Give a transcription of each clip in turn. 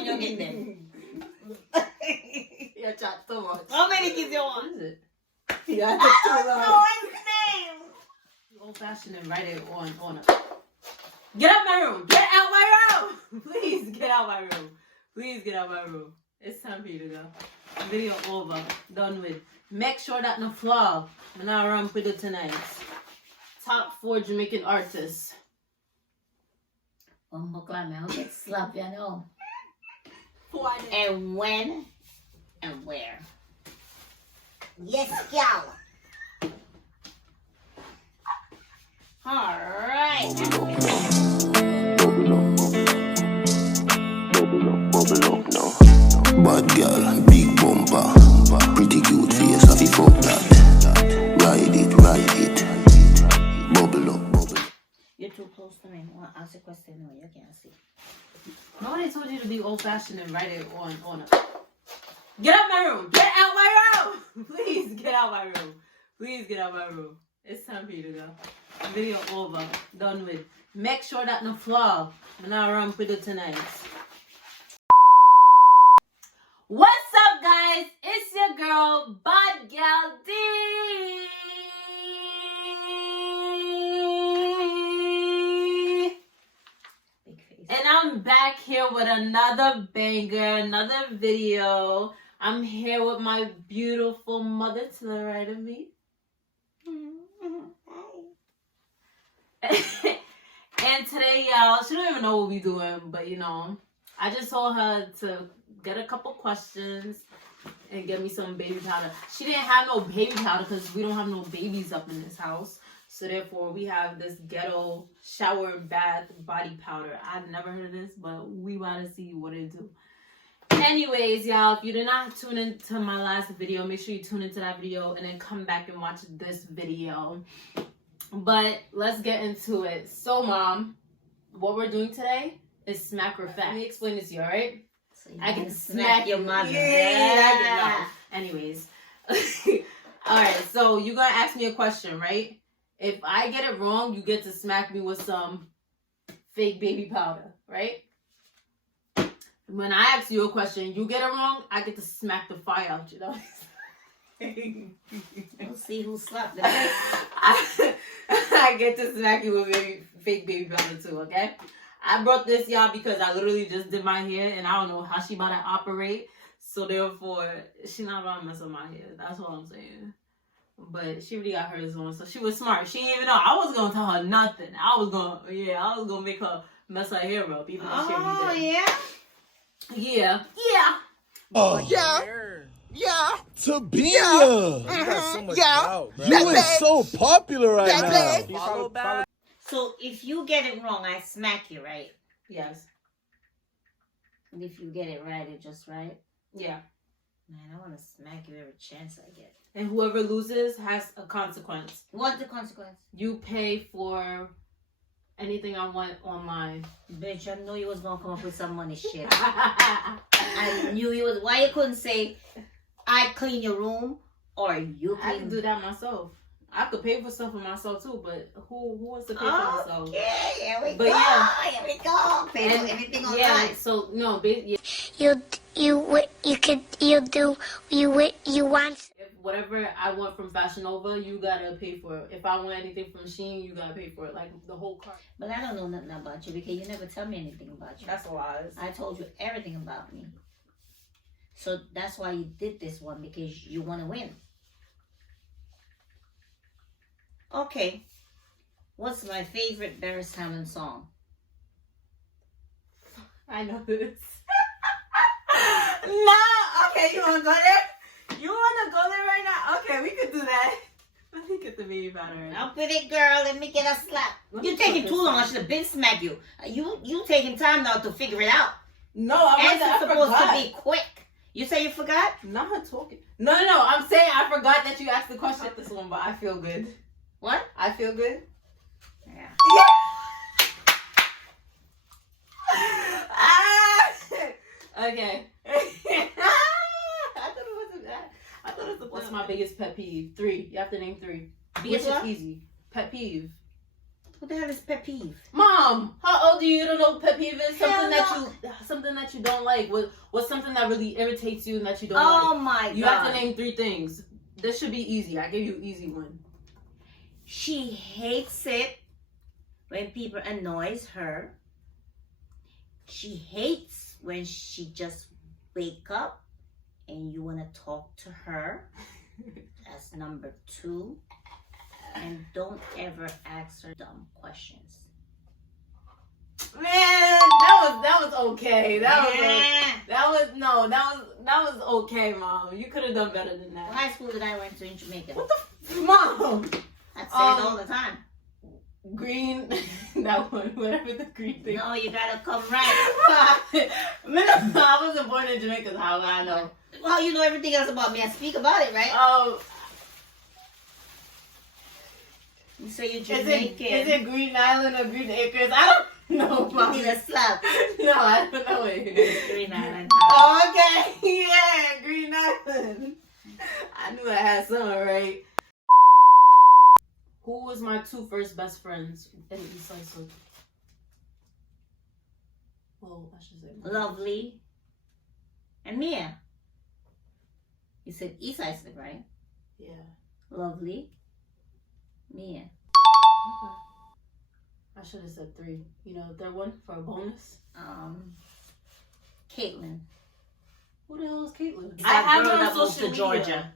when you get there. You chat too much. How many kids you want? What is it? You have to too long. Oh, what's the name? Old fashioned and write it on a. Get out my room! Get out my room! Please get out my room. Please get out my room. It's time for you to go. Video over. Done with. Make sure that no flaw. I'm not around with it tonight. Top 4 Jamaican artists. One more time, I'll get slapped, you know. What? And when and where? Yes, y'all. Alright. Bubble up now. Bad girl, big bumper, pretty cute face, happy fuck that. Ride it, bubble up. You're too close to me. I want to ask a question. No, you can't see. Nobody told you to be old fashioned and write it on a. Get out my room! Get out my room! Please get out my room. Please get out my room. It's time for you to go. Video over. Done with. Make sure that no flaw. I'm not around with it tonight. What's up, guys? It's your girl, Bad Gal D. Big face. And I'm back here with another banger, another video. I'm here with my beautiful mother to the right of me. And today, y'all, she don't even know what we're doing, but you know, I just told her to get a couple questions and get me some baby powder. She didn't have no baby powder because we don't have no babies up in this house. So therefore, we have this ghetto shower and bath body powder. I've never heard of this, but we want to see what it do. Anyways, y'all, if you did not tune into my last video, make sure you tune into that video and then come back and watch this video. But let's get into it. So, Mom, what we're doing today is smack or fact. Let me explain this to you, all right? So I can smack your mother. Yeah. Anyways. Alright, so you're going to ask me a question, right? If I get it wrong, you get to smack me with some fake baby powder, right? When I ask you a question, you get it wrong, I get to smack the fire out, you know? We'll see who slapped them. I get to smack you with fake baby powder too, okay? I brought this, y'all, because I literally just did my hair and I don't know how she about to operate. So therefore, she not about to mess up my hair. That's all I'm saying. But she already got hers on, so she was smart. She didn't even know. I wasn't gonna tell her nothing. I was gonna make her mess her hair up, even though she already did. Yeah? Yeah. Oh, Yeah. Tabia! You got so much Yeah. clout, bro. You is so popular right That now. Follow back. So if you get it wrong, I smack you, right? Yes. And if you get it right, it's just right. Yeah. Man, I want to smack you every chance I get. And whoever loses has a consequence. What's the consequence? You pay for anything I want online. Bitch, I knew you was going to come up with some money shit. I knew you was. Why you couldn't say, I clean your room or you clean? I can do that myself. I could pay for stuff for myself too, but who wants to pay for myself? Okay, here we But go. yeah. Here we go. Pay for everything online. Yeah, so no, yeah. You want. If whatever I want from Fashion Nova, you gotta pay for it. If I want anything from Shein, you gotta pay for it. Like the whole cart. But I don't know nothing about you because you never tell me anything about you. That's lies. I told you everything about me. So that's why you did this one, because you want to win. Okay. What's my favorite Barris Hammond song? I know this. No! Okay, you wanna go there? You wanna go there right now? Okay, we could do that. Let me get the baby powder. Up with it, girl. Let me get a slap. You taking too long. I should have been smacked you. You taking time now to figure it out. No, I It's supposed to be quick. You say you forgot? Not her talking. No. I'm saying I forgot that you asked the question at this one, but I feel good. What? I feel good. Yeah. Okay. I thought it was what's my biggest pet peeve? 3. You have to name 3. Biggest Which what? is easy. Pet peeve. What the hell is pet peeve? Mom, how old are you? You don't know what pet peeve is? Hell Something that you don't like. What's something that really irritates you and that you don't Oh like? my God. You have to name 3 things. This should be easy. I gave you an easy one. She hates it when people annoys her. She hates when she just wake up and you want to talk to her. That's number 2. And don't ever ask her dumb questions. Man, that was okay. That was okay, Mom. You could have done better than that. What high school did I went to in Jamaica? What the Mom? I say it all the time. Green, that one, whatever the green thing. No, you gotta come right. I wasn't born in Jamaica, how would I know? Well, you know everything else about me. I speak about it, right? You say you're Jamaican. Is it Green Island or Green Acres? I don't know, Mom. You need a slap. No, I don't know it. Green Island. Oh, okay. Yeah, Green Island. I knew I had something right. Who was my 2 first best friends in East Islip? Well, I should say Lovely and Mia. You said East Islip, right? Yeah. Lovely, Mia. Okay. I should have said 3. You know, the third one for a bonus. Caitlin. Who the hell is Caitlin? That I have girl her that on moved social to media. Georgia.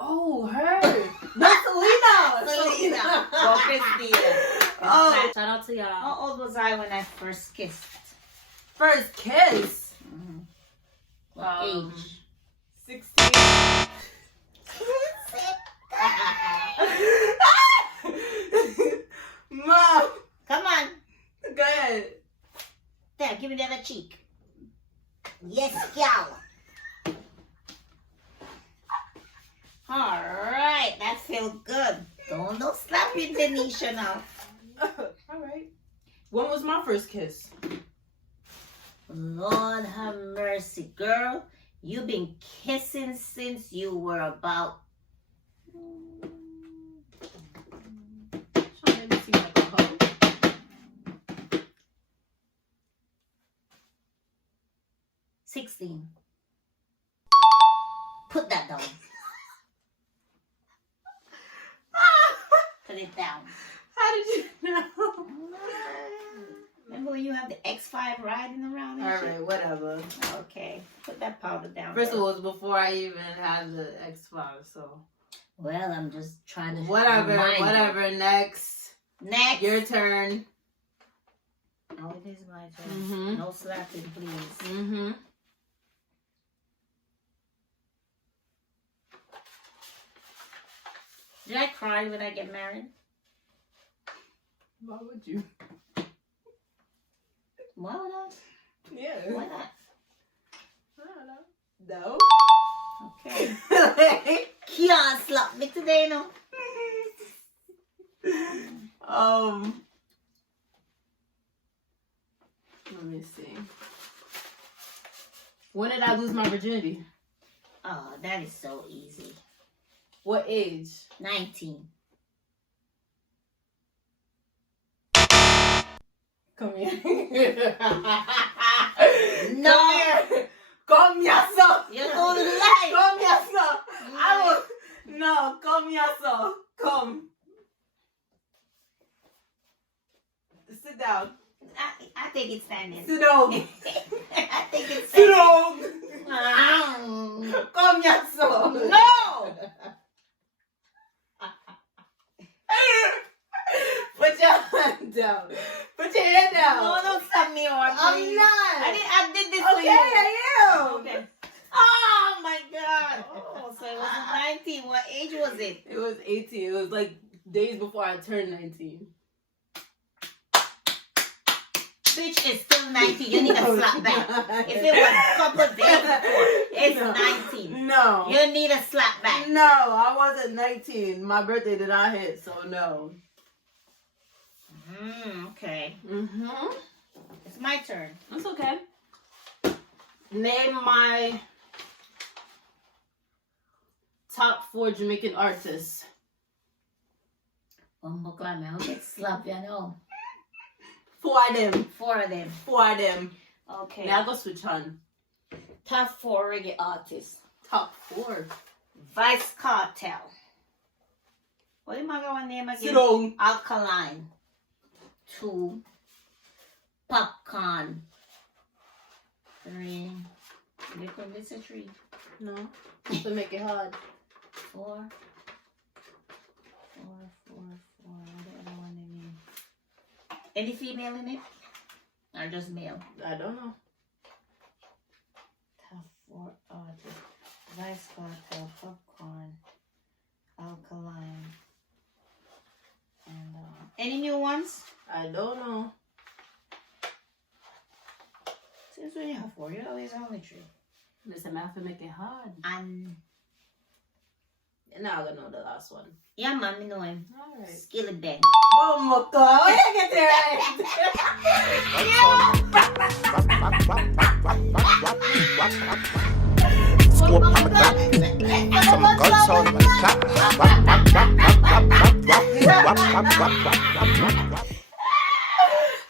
Oh, her. That's Selena. Selena. Or Christina. Oh, shout out to y'all. How old was I when I first kissed? First kiss. Mm-hmm. What age? 16. Mom. Come on. Go ahead. There, give me the other cheek. Yes, gal. All right, that feels good. Don't slap you, Denisha, now. All right. When was my first kiss? Lord have mercy, girl. You've been kissing since you were about... Trying to make me seem like a hoe. 16. Put that down. Put it down. How did you know? Remember when you have the X5 riding around and All shit? right, whatever. Okay, put that powder down. First of girl. all, it was before I even had the X5, so. Well, I'm just trying to... Whatever, remind you. whatever. Next. Next. Your turn. Oh, it is my turn. Mm-hmm. No slapping, please. Mm-hmm. Did I cry when I get married? Why would you? Why would I? Yeah. Why not? I don't know. Okay. Can't slap me today, no. No. Let me see. When did I lose my virginity? Oh, that is so easy. What age? 19. Come here. No. Come here. Come here, sir. You're going to lie. Come here, sir. I will. No, come here, sir. Come. Sit down. I think it's standing. Sit down. I think it's Sit standing. down. Come here, sir. No. Put your hand down. Put your hand down. No, don't slap me on, I'm please. not. I did this for Okay, you. I am. Okay. Oh my God. Oh, so it wasn't 19. What age was it? It was 18. It was like days before I turned 19. Bitch is still 19. You need a slap back. If it was a couple of days before, it's 19. No. You need a slap back. No, I wasn't 19. My birthday did not hit, so no. Okay. Mm-hmm. It's my turn. That's okay. Name my top 4 Jamaican artists. Bumbo climb, I'll get slapped, you know. 4 of them. 4 of them. 4 of them. Okay. Now go switch on. Top 4 reggae artists. Top 4. Vice Cartel. What am I going to name again? Sit down. Alkaline. 2. Popcorn. 3. You could miss a 3. No. To make it hard. 4. 4. What the other one they mean? Any female in it? Or just male? I don't know. Top 4 artists. Vice Cartel, Popcorn, Alkaline, and any new ones? I don't know. Since we have 4, you always only 3. Listen, I have to make it hard. And Now I know the last one. yeah, man, me know him. Alright. Skilly Bang. Oh my god, I get it Scope on the clock. Some gun sound on the clock.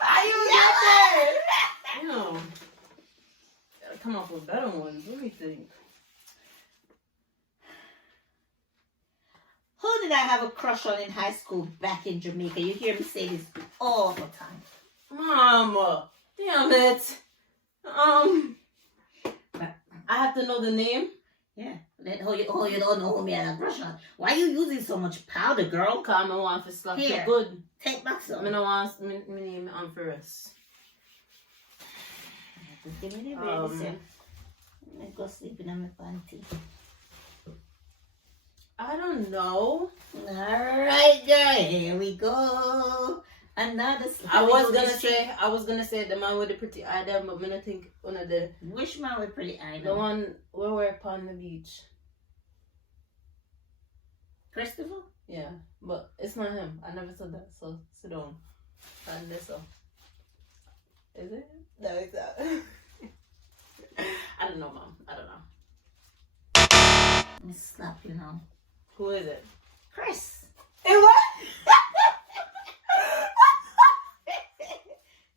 How you get there? You know, gotta come up with better ones. Let me think. Who did I have a crush on in high school back in Jamaica? You hear me say this all the time. Mama, damn it. I have to know the name. Yeah. Then, you don't know who me had a crush on. Why you using so much powder, girl? Cause I want to slap you Here. good. Take back some. I don't want me name on first. Give me the baby, sir. Let me go sleep in my panty. I don't know. Alright, girl, here we go. Another slap. I was gonna say the man with the pretty eye there, but I think one of the Which man with pretty eye? the one where we're upon the beach. Christopher? Yeah, but it's not him. I never said that. So sit down. And this up. Is it? No, it's not. I don't know, Mom. I don't know. Let me slap you now. Who is it? Chris. Hey, what?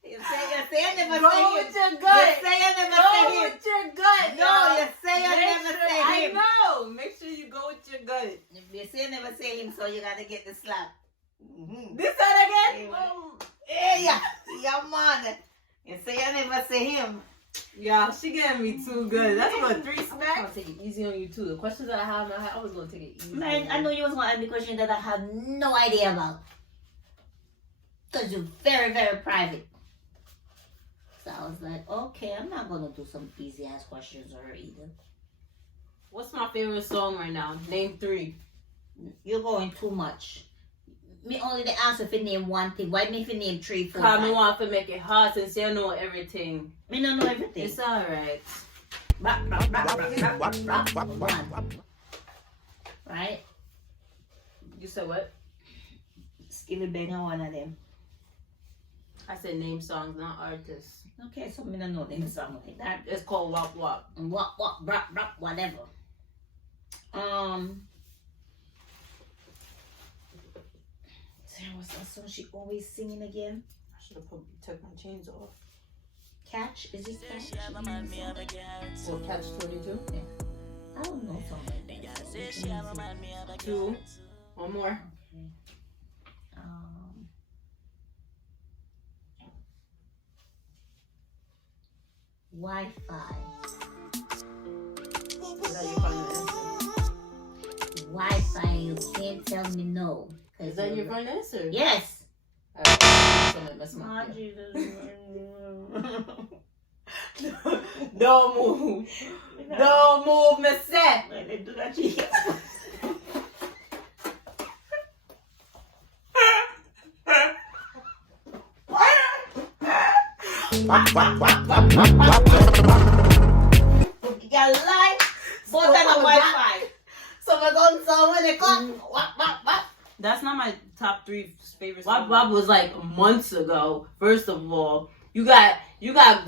You say you never Go say with him. your gut. You say you never Go say him. with your gut. No, y'all. you say you Make never sure- say I him. know. Make sure you go with your gut. If you say you never say him, so you gotta get the slap. Mm-hmm. This side again? Hey, Hey, yeah, man. You say you never say him. Yeah, she getting me too good. That's what 3 smacks. I'm gonna take it easy on you too. The questions that I have, I was gonna take it easy. Man, I know you was gonna ask me a question that I had no idea about. Because you're very, very private. So I was like, okay, I'm not gonna do some easy ass questions or either. What's my favorite song right now? Name 3. You're going too much. Me only the answer if you name one thing. Why me if you name 3, 4, Cause I 5? want to make it hard since you know everything. Me don't know everything. It's alright. Rap, rap, rap, rap, rap, rap, rap. One. Right? You said what? Skilly Bang on one of them. I said name songs, not artists. Okay, so me don't know them song like that. It's called Wop Wop. What, rap, rap, whatever. There was that song she always singing again. I should have took my chains off. Catch? Is this Catch? Or Catch 22? I don't know something like that. 2. One more. Okay. Wi-Fi. Is that your final answer? Wi-Fi, you can't tell me no. Is that your final answer? Yes. Alright, so mess Oh, up. Jesus. Don't move. Don't move, Miss Set. They do that to you. You got light, both on the Wi-Fi. So we're going song when they come. Wap. That's not my top 3 favorite songs. Wop Wop was like months ago, first of all. You got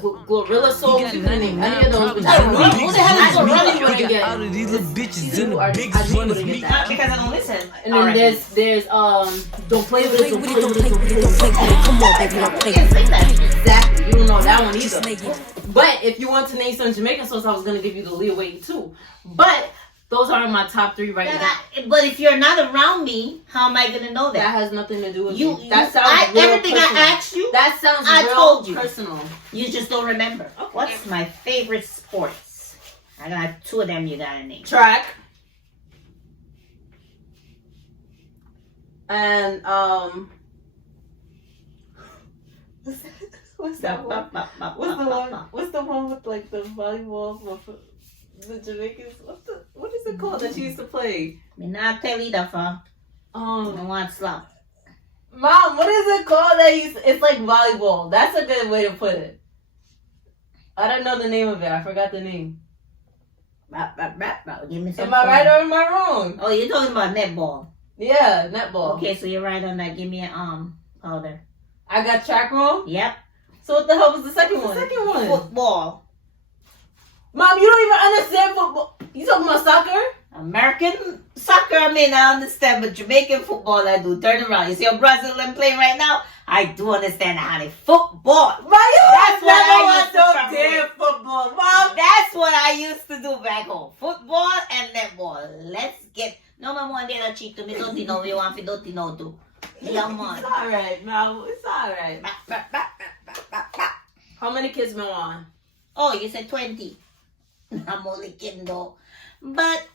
Gorilla Soul. You can name any of those. But I don't know. Who the hell is Gorilla wouldn't get? All of these little bitches in the I big knew you front of wouldn't me. get that. Because I don't listen. And then there's Don't Play With It, Don't Play With It, Don't Play With It. Come on, baby, don't play You can't sing that. Exactly. You don't know that one either. But if you want to name some Jamaican songs, I was gonna give you the Leo Wayne too. But those are my top 3 right now. But if you're not around me, how am I gonna know That that? has nothing to do with You, me. That sounds real everything personal. I asked you, That sounds I real told you. personal. you just don't remember. What's my favorite sports? I got 2 of them you gotta name. Track. And what's that one? What's the one with like the volleyball? The Jamaicans. What is it called that you used to play? Me not tell you that for. I want slap. Mom, what is it called that it's like volleyball. That's a good way to put it. I don't know the name of it. I forgot the name. Give me some. Am I right or am I wrong? Oh, you're talking about netball. Yeah, netball. Okay, so you're right on that. Give me a powder. I got track wrong. Yep. So what the hell was the second one? Football. Mom, you don't even understand football. You talking about soccer? American soccer, I mean, I understand, but Jamaican football, I do. Turn around. You see how Brazil playing right now? I do understand how they football. That's what I used to damn football, Mom. That's what I used to do back home. Football and netball. Let's get. No, my one day that cheat to me. Don't you know we want to don't you know too. Young man. It's alright, Mom. It's alright. How many kids been on? Oh, you said 20. I'm only kidding though. But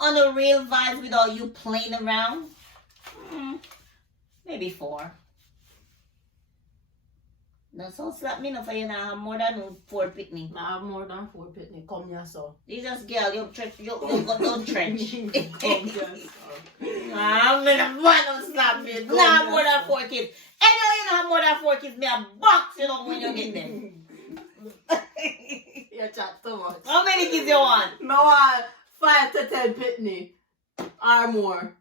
on a real vibe without you playing around, maybe 4. No, so slap me no for you now have more than 4 picnic. I have more than 4 picnic. Come here, so. You just girl, you don't trench. Come here, so. I'm gonna want to slap me. Nah, have more than 4 kids. Anyway, you don't have more than 4 kids, me a box you know when you get them. You chat too much. How many kids you want? No, 5 to 10 picnic. Or more.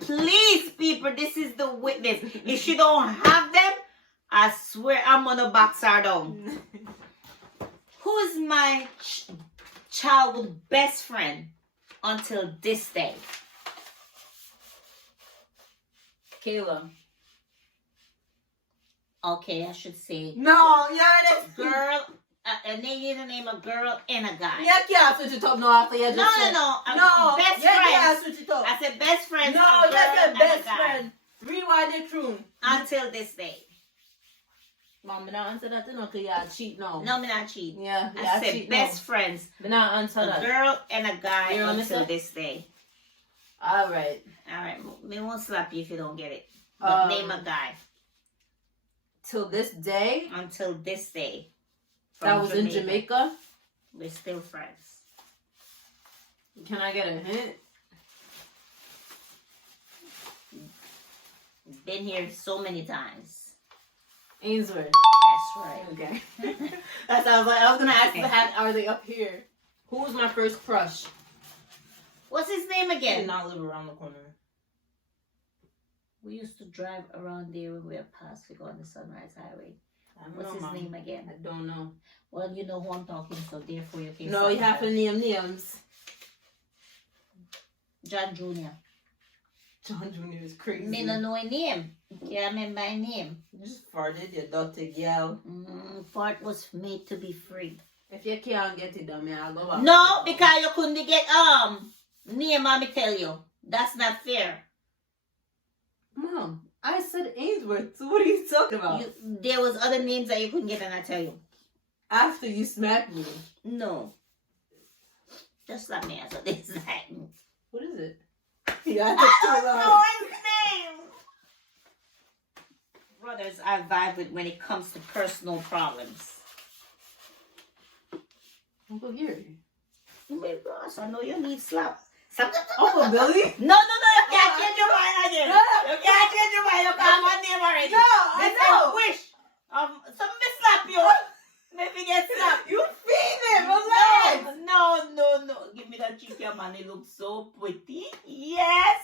Please, people, this is the witness. If she don't have them, I swear I'm gonna box her down. Who is my childhood best friend until this day? Kayla. Okay, I should say No, you're this girl. And they need to name a girl and a guy. Yeah, can't switch it up now after you just said. No. No, Best yeah, friends. can't switch it up. I said best friends. No, a girl that's the and best a guy. friend. Rewind it through. Until this day. Mom, me not answer that, you know, because you're cheat now. No, me not cheat. Yeah, I said best friends. Me not answer A that. girl and a guy You until understand? this day. Alright. Alright, me won't slap you if you don't get it. But name a guy. Till this day, Until this day. that From was in Jamaica. We're still friends. Can I get a hint? Been here so many times. Ainsworth. That's right. Okay. That's I was like, I was gonna ask the are they up here? Who was my first crush? What's his name Did again? not live around the corner. We used to drive around there when we were past to go on the Sunrise Highway. I don't What's know, his Mom. name again? I don't know. Well, you know who I'm talking, so therefore you can. No, you have to name names. John Jr. John Jr. is crazy. Me no know his name. Can't remember his name. You just farted, your dirty girl. Part was made to be free. If you can't get it done, I'll go back. No, because you couldn't get name. Mommy tell you that's not fair. Mom, I said Ainsworth. So what are you talking about? There was other names that you couldn't get, and I tell you. After you smacked me. No. Just let me answer this thing. What is it? Yeah, I don't know his name. Brothers, I vibe with when it comes to personal problems. Uncle Gary. Oh my gosh, I know you need slap. Stop. Uncle Billy? No, you can't change your mind again. You can't change your mind. You can't have my name already. No, I This know. is wish. Somebody slap you. Maybe get slapped. You feed it, relax. No. Give me that cheeky man. It looks so pretty. Yes.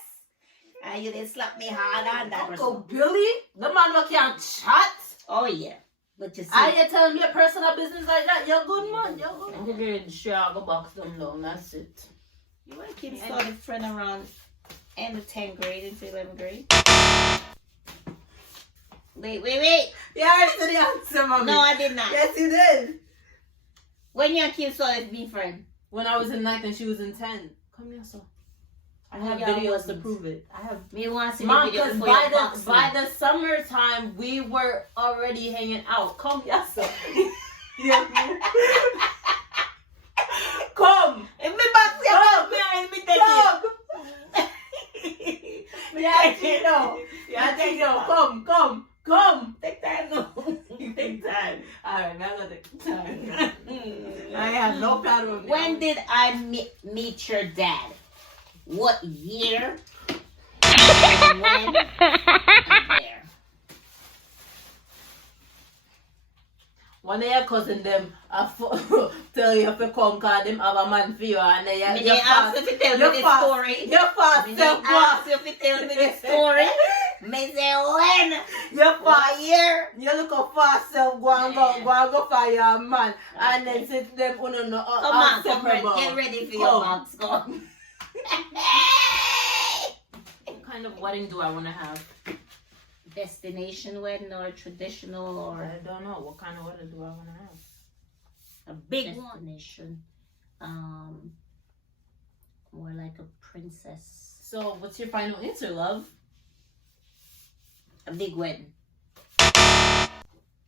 And you didn't slap me hard on that. Uncle Billy? The man who can't chat? Oh, yeah. But you see, I ain't telling me your personal business like that. You're good, man. You're good. I'm going to Chicago box them down. That's it. you and Kim started friend around in the 10th grade into 11th grade. Wait. You already said the answer, mommy. No, I did not. Yes, you did. When you and Kim started being friends? When I was in 9th and she was in 10th. Come here, so. I have y'all videos wasn't. to prove it. I have. Me want to see Mom, the video because before you box by me. the summertime, we were already hanging out. Come, yes, sir. Yeah. Come. If me box you, Come. me take it. Come. Come. Take time, no. Take time. Alright, now I'm gonna take time. I have no problem with that. When did I meet your dad? What year? And when? And where? One of your cousin them tell you to come cause them have a man for you and then Me you didn't ask you to tell me the story. You fast Me self didn't ask you to tell me the story. Me say when? You What fast. year? You look a fast self go and go for your man and then sit them on no Come on, separable. get ready for your box. Come. What kind of wedding do I want to have? Destination wedding or traditional or I don't know. What kind of wedding do I want to have? a big destination? More like a princess. So, what's your final answer, love? A big wedding.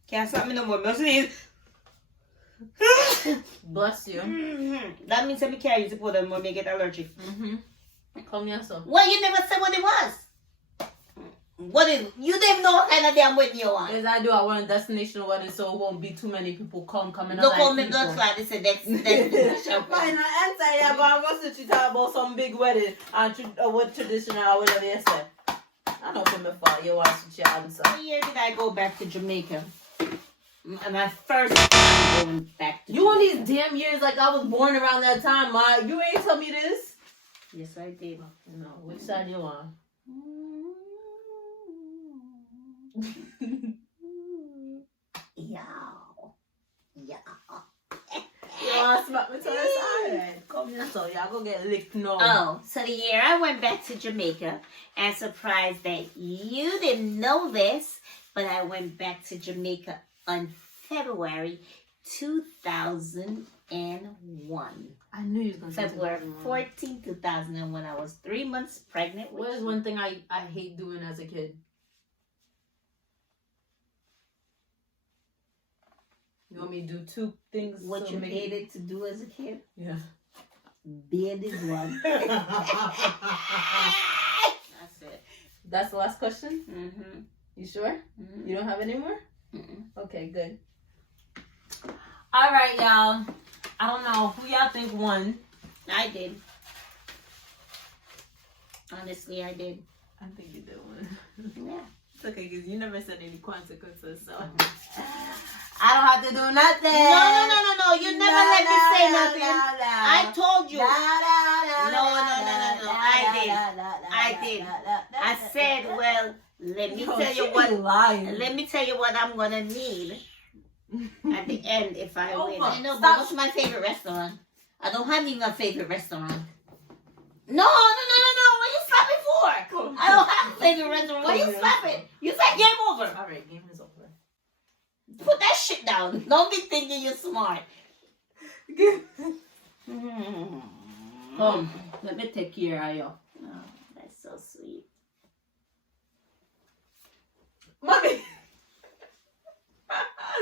Can't stop me no more. Bless you. That means that me can't use it for them when me get allergic. Come here, so. Well, you never said what it was. What is? You didn't know what kind of damn wedding you want. Yes, I do. I want a destination wedding so it won't be too many people coming. Look how me blood clot. They said that's Fine, I answer yeah, but I'm going to talk about some big wedding and what traditional or whatever you say. I know from the fall you want to answer. What year did I go back to Jamaica? My first time going back to You on Jamaica. these damn years like I was born around that time, Ma. You ain't tell me this. Yes, I did. No, which side you on? Yeah. You want to smack me to the side? Come here, so y'all go get licked now. Oh, so the year I went back to Jamaica, and surprised that you didn't know this, but I went back to Jamaica on February 2001. I knew you was going to say February 2001. 14, 2001. I was 3 months pregnant. What is one thing I hate doing as a kid? You want me to do two things? What to you make hated to do as a kid? Yeah. Bed is one. That's it. That's the last question? Mm-hmm. You sure? Mm-hmm. You don't have any more? Mm-mm. Okay, good. All right, y'all. I don't know. Who y'all think won? I did. Honestly, I did. I think you did win. Yeah. It's okay, because you never said any consequences, so... I don't have to do nothing. No. You never let me say nothing. I told you. No. I did. I said, well, let me tell you what. Let me tell you what I'm gonna need at the end if I win. I know, but what's my favorite restaurant? I don't have even a favorite restaurant. No. What you slapping for? I don't have a favorite restaurant. What you slapping? You said game over. All right, game is over. Put that shit down. Don't be thinking you're smart. Come, let me take care of you. Oh, that's so sweet. Mommy!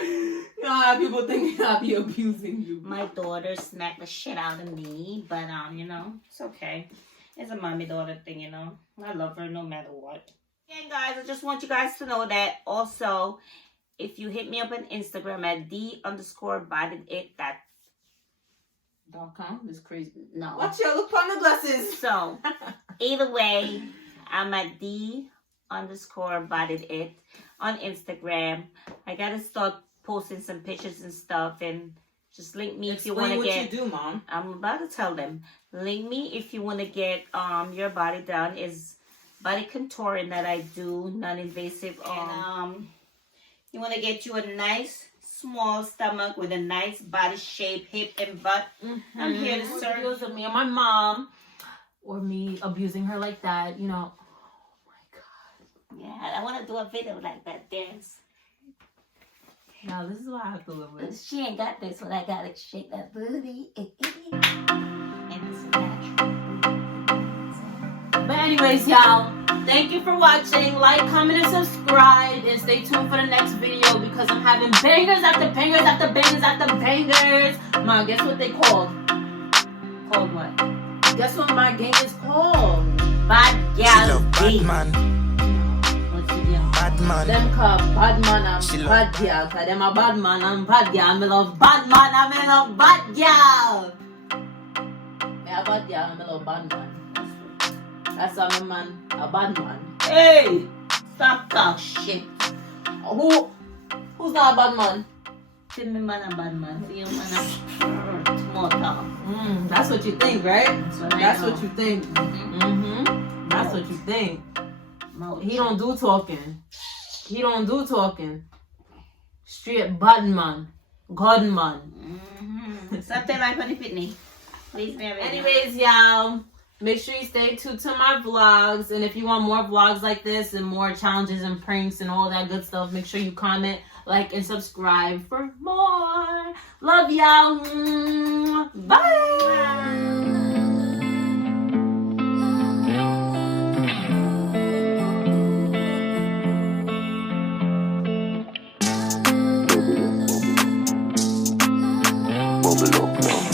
You know how people think I'll be abusing you. My daughter smacked the shit out of me, but it's okay. It's a mommy-daughter thing, I love her no matter what. Again, guys, I just want you guys to know that also, if you hit me up on Instagram at .com? This crazy. no. Watch your look on the glasses. So, either way, I'm at _bodied_it on Instagram. I gotta start posting some pictures and stuff, and just link me if you want to get. What you do, Mom. I'm about to tell them. Link me if you want to get your body done. Is body contouring that I do, non-invasive. And You want to get you a nice small stomach with a nice body shape, hip and butt. I'm here to serve. Videos of me and my mom, or me abusing her like that, you know. Oh my God. Yeah, I want to do a video like that dance. Now this is what I have to live with. She ain't got this, but I gotta shake that booty. And it's natural. But anyways, y'all, thank you for watching. Like, comment, and subscribe. And stay tuned for the next video because I'm having bangers after bangers after bangers after bangers. Mom, guess what they called? Called what? Guess what my gang is called? Bad She gal. love bad man, What's the deal? bad man. Them called bad man She and love bad girl. Cause them a bad man and bad girl. I love bad man and I love bad girl. Me a bad girl and I love bad man. That's why my man a bad man. Hey! Stop talk shit. Who's not a bad man? See me man a bad man. See you man a small talk. That's what you think, right? That's know. what you think. That's what you think. Mouth He don't do talking. He don't do talking. Straight bad man. God man. Stop telling life on the fitness. Please, me. Anyways, y'all, make sure you stay tuned to my vlogs. And if you want more vlogs like this and more challenges and pranks and all that good stuff, make sure you comment, like, and subscribe for more. Love y'all. Bye. Bubble up now.